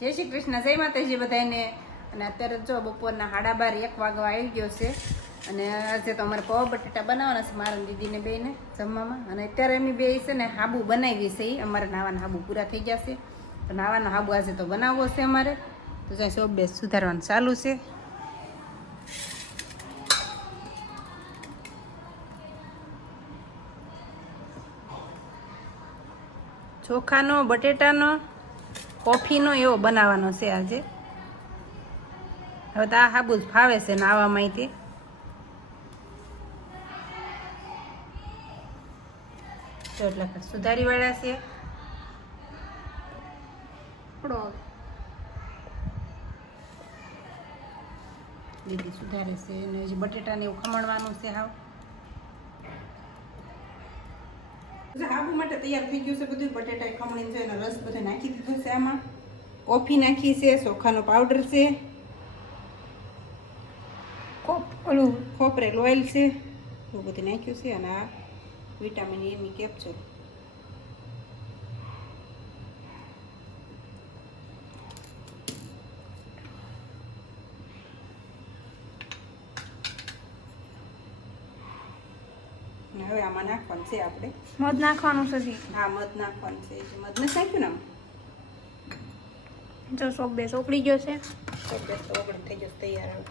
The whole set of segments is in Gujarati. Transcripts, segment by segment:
જય શ્રી કૃષ્ણ, જય માતાજી બધાને અને અત્યારે જો બપોરના સાડા બાર, એક વાગવા આવી ગયો છે. અને આજે તો અમારે પૌવા બટાટા બનાવવાના છે મારા દીદીને બેને જમવામાં. અને અત્યારે એમની બે છે ને હાબુ બનાવી છે એ અમારે નાવાના હાબુ પૂરા થઈ જશે તો નાવાનો હાબુ આજે તો બનાવવો છે અમારે. તો જાય સોપ બે સુધારવાનું ચાલુ છે. ચોખાનો, બટેટાનો કોફીનો એવો બનાવવાનો છે આજે. હવે તો આ હાબુ જ ફાવે છે નાવામાં માહિતી. એટલે સુધારી વાળા છે. દીદી સુધારે છે અને બટેટાને એવું ખમણવાનું છે હાવ. હાબુ માટે તૈયાર થઈ ગયું છે બધું. બટેટા ખમણી છે અને રસ બધો નાખી દીધો છે આમાં. કોફી નાખી છે, ચોખાનો પાવડર છે. ઓલું ખોપરેલ ઓઇલ છે, એવું બધું નાખ્યું છે અને આ વિટામિન એની કેપ્સ્યુલ હવે આમાં નાખવાનું છે આપણે. મધ નાખવાનું છે હા મધ નાખવાનું છે મધ નથી નાખ્યું ને આમાં? જો સોપ બે સોપડી ગયો છે. સોપ બેસ ઓગળી થઈ જશે તૈયાર આવે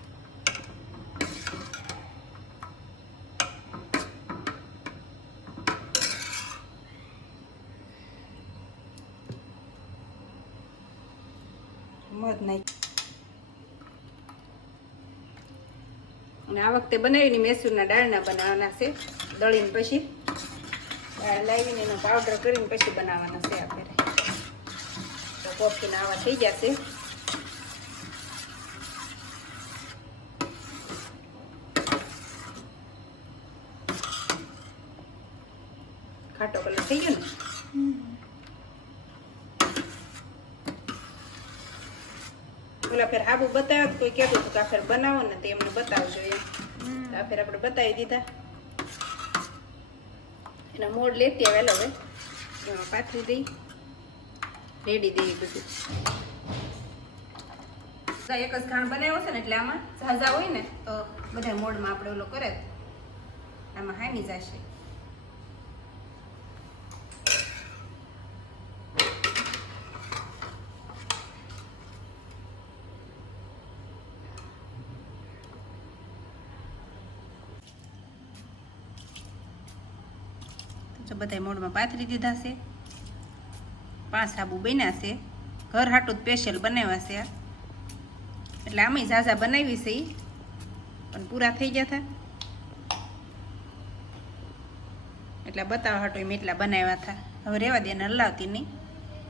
મધ નાખી અને આ વખતે બનાવીને મેસૂરના દાળના બનાવવાના છે. દળીને પછી દાળ લાવીને એનો પાવડર કરીને પછી બનાવવાના છે આપણે. તો કોફીના આવા થઈ જશે ખાટો કલર થઈ ગયો ને? ઓલા ફેર આબુ બતાવ્યો કોઈ કહેતું હતું કે આ ફેર બનાવો ને તે એમને બતાવજો. આ ફેર આપણે બતાવી દીધા. એના મોડ લેતી આવે હવે. પાથરી દઈ. રેડી દઈએ બધું. એક જ ખાણ બનાવ્યો છે ને એટલે આમાં ઝાઝા હોય ને, તો બધા મોડમાં આપણે ઓલો કરે. આમાં હામી જશે. જો બધા મોડમાં પાથરી દીધા છે. પાંચ સાબુ બન્યા છે. ઘર હાટું સ્પેશિયલ બનાવ્યા છે. એટલે આમે ઝાઝા બનાવી છે પણ પૂરા થઈ ગયા હતા એટલે બતાવવા હાટું એમ એટલા બનાવ્યા હતા હવે રહેવા દે ને હલાવતી નહીં.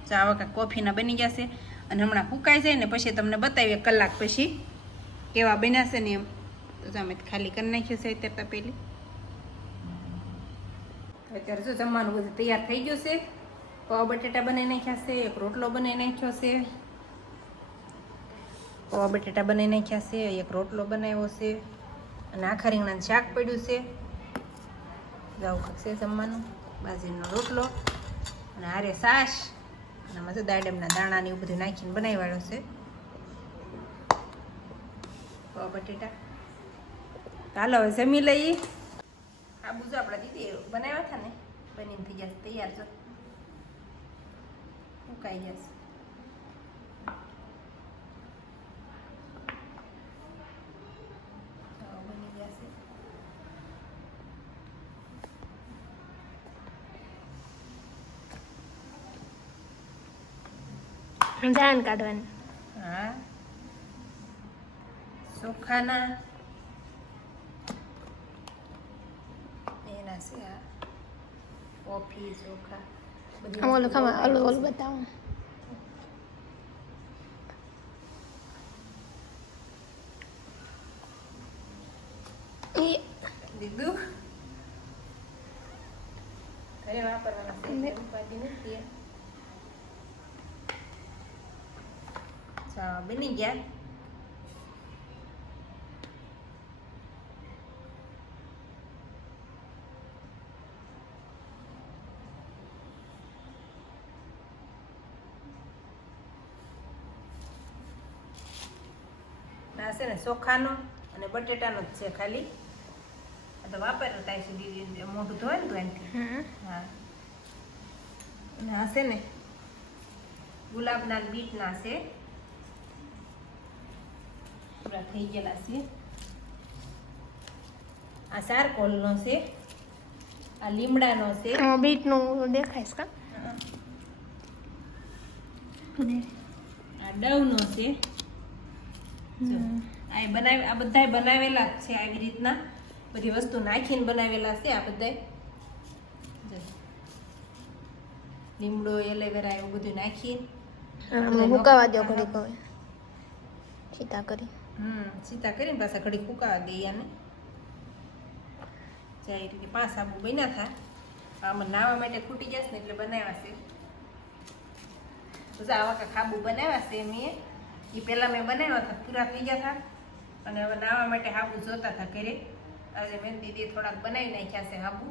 તો આ વખત કોફીના બની જશે અને હમણાં ફૂકાઈ જાય ને પછી તમને બતાવીએ કલાક પછી કેવા બન્યા છે ને એમ. તો તમે ખાલી કરી નાખ્યું છે અત્યારે તો પહેલી. અત્યારે જો જમવાનું બધું તૈયાર થઈ ગયું છે પૌવા બટેટા બનાવી નાખ્યા છે, એક રોટલો બનાવી નાખ્યો છે. પૌવા બટેટા બનાવી નાખ્યા છે, એક રોટલો બનાવ્યો છે, અને આખા રીંગણાનું શાક પડ્યું છે. જાવું છે જમવાનું, બાજરીનો રોટલો, અને આરે છાશ, અને મજા દાડમના દાણા ને એવું બધું નાખીને બનાવી વાળો છે પૌવા બટેટા. ચાલો, હવે જમી લઈએ. આ બુજો આપણા દીદી બનાવ્યા હતા ને? બનીને થઈ જશે તૈયાર છો ઉકાઈ જશે. જાન કાઢવાની. હા. ચોખાના એના છે આ કોફી ચોખા બધી આમ ઓલું વસ્તુ ખમા ઓલું ઓલું બતાવું એ દીધું ઘરે વાપરવાના છે એટલે ઉપાધિ નથી ચાલો બની ગયા છે ને ચોખાનો અને બટેટાનો જ છે ખાલી. આ તો વાપર્યો ત્યાં સુધી મોટું ધોય ને તો એનાથી હા. અને આ છે ને ગુલાબના બીટના છે. પૂરા થઈ ગયેલા છે. આ ચારકોલનો છે. આ લીમડાનો છે. બીટનું દેખાઈશ છે આ ડવનો છે. આ બધા બનાવી આ બધાય બનાવેલા જ છે આવી રીતના. બધી વસ્તુ નાખીને બનાવેલા છે આ બધાય લીમડો એલોવેરા એવું બધું નાખીને મુકાવા દો ઘડીક હવે. સીતા કરી. હમ સીતા કરીને પાછા ઘડી ફૂકાવા દઈએ આને જાય રીતે પાંચ આબુ બન્યા થા. આમાં નાવા માટે ખૂટી જશે ને એટલે બનાવ્યા છે. આવા હાબુ બનાવ્યા છે મેં એ પહેલાં મેં બનાવ્યા હતા, પૂરા થઈ ગયા હતા. અને હવે નાવા માટે હાબુ જોતા હતા ઘરે. આજે મેં દીદી થોડાક બનાવી નાખ્યા છે હાબુ.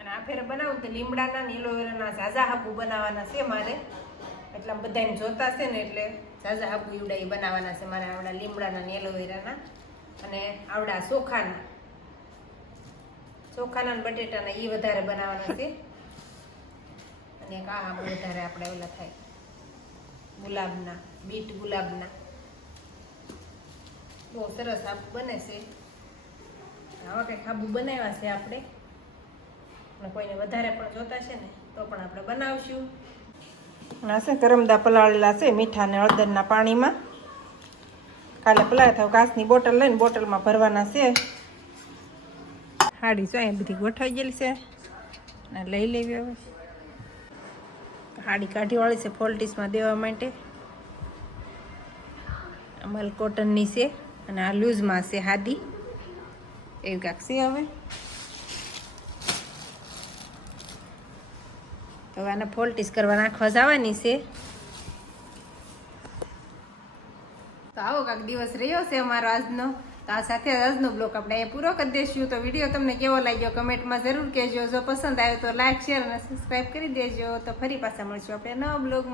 અને આ ફેરે બનાવું તો લીમડાના ને એલોવેરાના ઝાઝા હાબુ બનાવવાના છે મારે. એટલે બધાને જોતા છે ને એટલે ઝાઝા હાબુ ઈવડા એ બનાવવાના છે મારે આવડા લીમડાના ને એલોવેરાના. અને આવડા ચોખાના. ચોખાના ને બટેટાના એ વધારે બનાવવાના છે. અને એક આ હાબુ વધારે આપણે ઓલા થાય. ગુલાબના, બીટ ગુલાબના. બહુ સરસ હાબુ બને છે. આવા કંઈક આબુ બનાવ્યા છે આપણે. અને કોઈને વધારે પણ જોતા છે ને, તો પણ આપણે બનાવશું. આ છે પલાળેલા છે મીઠા ને હળદરના પાણીમાં. કાલે પલાળ્યા થાવ ઘાસની બોટલ લઈને બોટલમાં ભરવાના છે. હાડી જો અહીંયા બધી ગોઠવાઈ ગયેલી છે. અને લઈ લેવી હવે. હાડી કાઢીવાળી છે ફોલ્ટીસમાં દેવા માટે. અમલ કોટનની છે અને આ લૂઝમાં છે હાદી એવી કાંક છે હવે. તો આને ફોલ્ટીસ કરવા નાખવા જવાની છે. તો આવો કાંક દિવસ રહ્યો છે અમારો આજનો. તો આ સાથે આજનો બ્લોગ આપણે અહીંયા પૂરો કરી દઈશું તો વીડિયો તમને કેવો લાગ્યો કમેન્ટમાં જરૂર કહેજો. જો પસંદ આવ્યો તો લાઈક, શેર અને સબસ્ક્રાઈબ કરી દેજો. તો ફરી પાછા મળશું આપણે નવા બ્લોગ